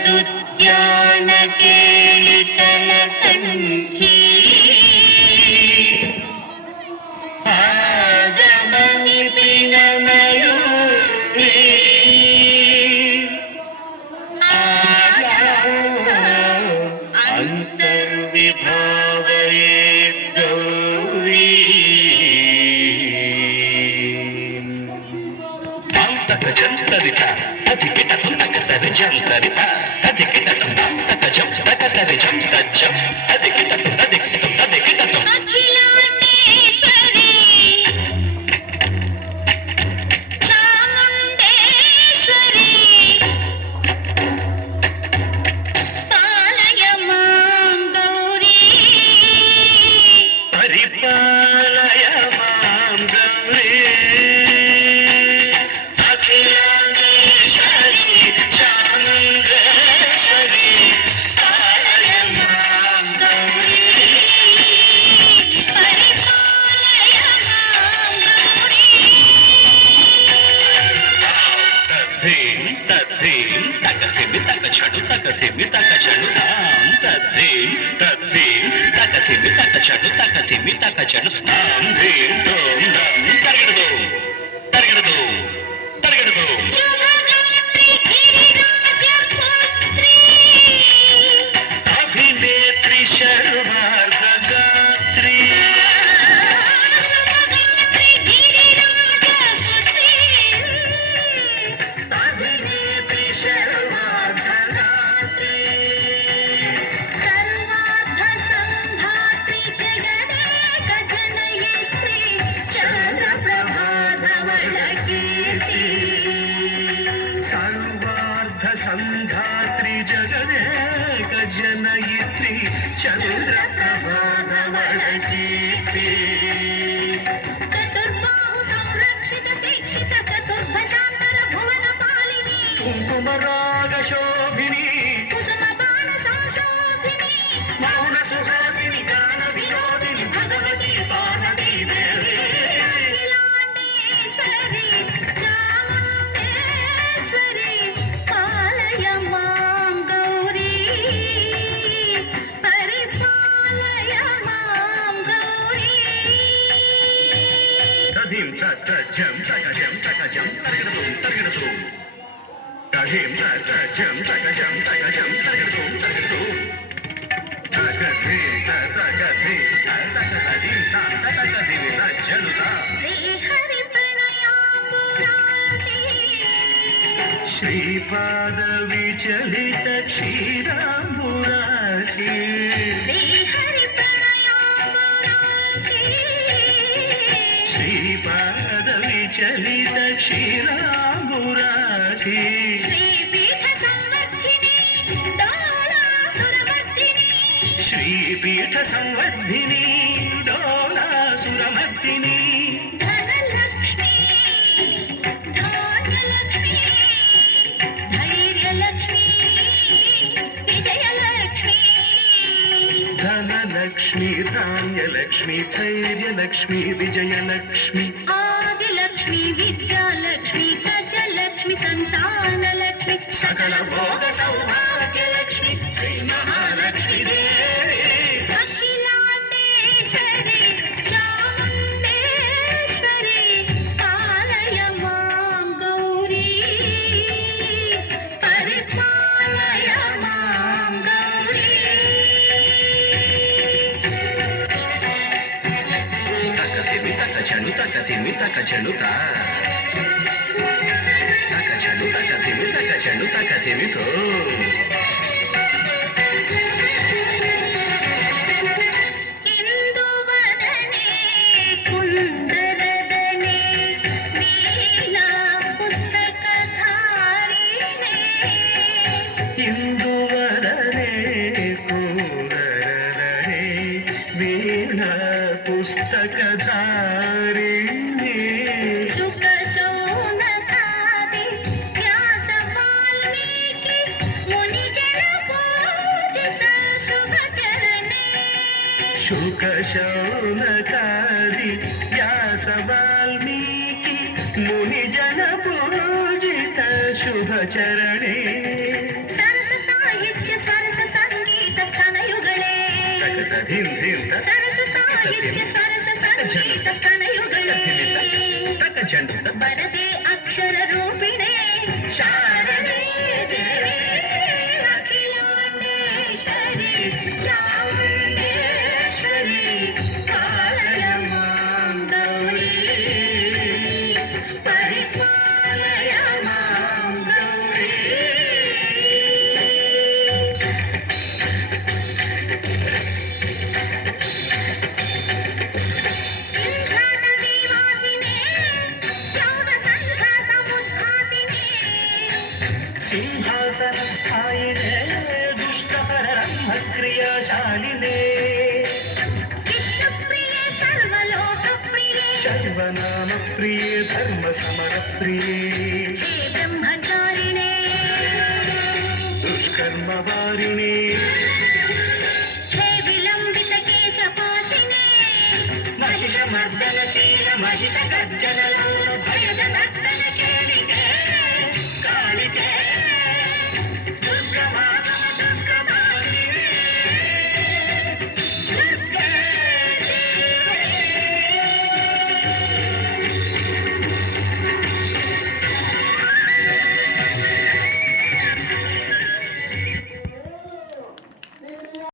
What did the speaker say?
उपनिषदुद्यान केलितल कंठी आगमनि पिनमयूरी अंतर्विभावये गौरी जंतरिता अधिकित तकतर जंतरिता अधिकित तकजम तकतर जंतजम अधिकित अधिकित अधिकित अखिलांडेश्वरी चामुंडेश्वरी पालय मां गौरी परिपालय मां गौरी तकथिमि तक चढ़ु धाम तद्धीम तद्धीम तकथिमि तक चढ़ु तकथिमि तक चढ़ु धाम धीम धूम धम तरगड़दूम तरगड़दूम तरगड़दूम अभिनेत्री शर्वार्थ गात्री संधात्री जगदेक जनयित्री चंद्रप्रभाधवल कीर्ति चतुर्बाहु संरक्षित शिक्षित चतुर्भुजांतर भुवन पालिनी कुंकुम राग शोभिनी कुसुम बाण संशोभिनी मौन सुहासिनी गान विनोदिनी भगवती पार्वती देवी Akhilandeshwari Chamundeshwari Kadim ta ta jam ta ka jam targadum targadum Kadim ta ta jam ta ka jam targadum targadum ta ka thi ta ka thi ta ka di ta ka di na jaluta Sri Hari Pranayamurasi Shri Pada Vichalita Kshiramurasi Sri Hari Pranayamurasi Shripad विचलित क्षीराम्बुरासी श्रीपीठ संवर्धिनी डोलासुरमर्दिनी श्रीपीठ संवर्धिनी डोलासुरमर्दिनी धनलक्ष्मी धान्यलक्ष्मी धैर्यलक्ष्मी विजयलक्ष्मी धनलक्ष्मी धान्यलक्ष्मी धैर्यलक्ष्मी विजयलक्ष्मी आदिलक्ष्मी विद्यालक्ष्मी गजलक्ष्मी संतानलक्ष्मी सकल भोग सौभाग्यलक्ष्मी श्री महालक्ष्मी देवी अखिलांडेश्वरी चामुंडेश्वरी पालय मां गौरी परिपालय मां गौरी तकथिमि तक चलुता तकथिमि तो इंदुवदने कुंदरदने वीणा पुस्तकधारिणे इंदुवदने कुंदरदने वीणा पुस्तकधारिणे सुख शौनकादि व्यास वाल्मीकि मुनिजन पूजित शुभ चरणे शुक शौनकादि व्यास वाल्मीकि मुनिजन पूजित ಸಹಚರಣೆ ಸರಸ ಸಾಹಿತ್ಯ ಸ್ವರಸ ಸಂಗೀತ ಸ್ತನಯುಗಳೇ ಸರಸ ಸಾಹಿತ್ಯ ಸ್ವರಸ ಸಂಗೀತ ಸ್ತನಯುಗಳೇ ಬರದೆ ಅಕ್ಷರ ರೂಪಿಣೆ ಶಾರದೆ ದೇವಿ ಅಖಿಲಾಂಡೇಶ್ವರಿ ಚಾಮುಂಡೇಶ್ವರಿ ಕಾಲಯ ಮಾಂ ಗೌರಿ ಪರಿಪಾಲಯ ಮಾಂ ಗೌರಿ ಸಿಂಹಾಸನಸ್ಥಾಯಿನೇ ದುಷ್ಟಪರಬ್ರಹ್ಮಕ್ರಿಯಾಶಾಲಿನೇ ವಿಷ್ಣುಪ್ರಿಯೆ ಸರ್ವಲೋಕಪ್ರಿಯೆ ಶೈವನಾಮ ಪ್ರಿಯೇ ಧರ್ಮ ಸಮರ ಪ್ರಿಯೇ ಹೇ ಬ್ರಹ್ಮಚಾರಿಣೆ ದುಷ್ಕರ್ಮ ವಾರಿಣೇ ಹೇ ವಿಲಂಬಿತ ಕೇಶಪಾಶಿನೇ ಮಹಿಷ ಮರ್ದನಶೀಲ ಮಹಿತ ಗರ್ಜನ